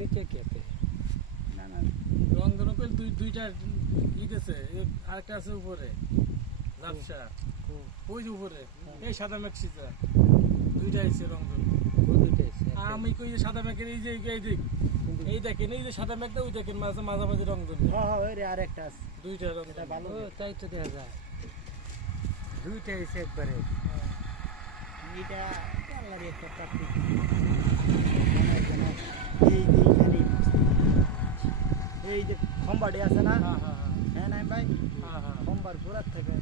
নিচে কেতে না না রংধনু পেল দুইটা গেছে, আরেকটা আছে উপরে ঝাপসা, ওই যে উপরে এই সাদা মেক্সিটা দুইটা আছে রংধনু। আমি কই যে সাদা মেঘের এই যে এই দেখেন, এই যে সাদা মেঘটা ওই দেখেন মাঝামাঝি রংধনু। হ্যাঁ হ্যাঁ ওই রে আরেকটা আছে দুইটা এটা রংধনু। ভালো তাই তো দেখা যায় দুইটা এসে একবারে এটা আল্লাহর একটা প্রাকৃতিক এই যে এইখানে এই যে খম্বাটি আছে না হ্যাঁ হ্যাঁ হ্যাঁ নাই ভাই হ্যাঁ হ্যাঁ খম্বার গোড়ার থেকে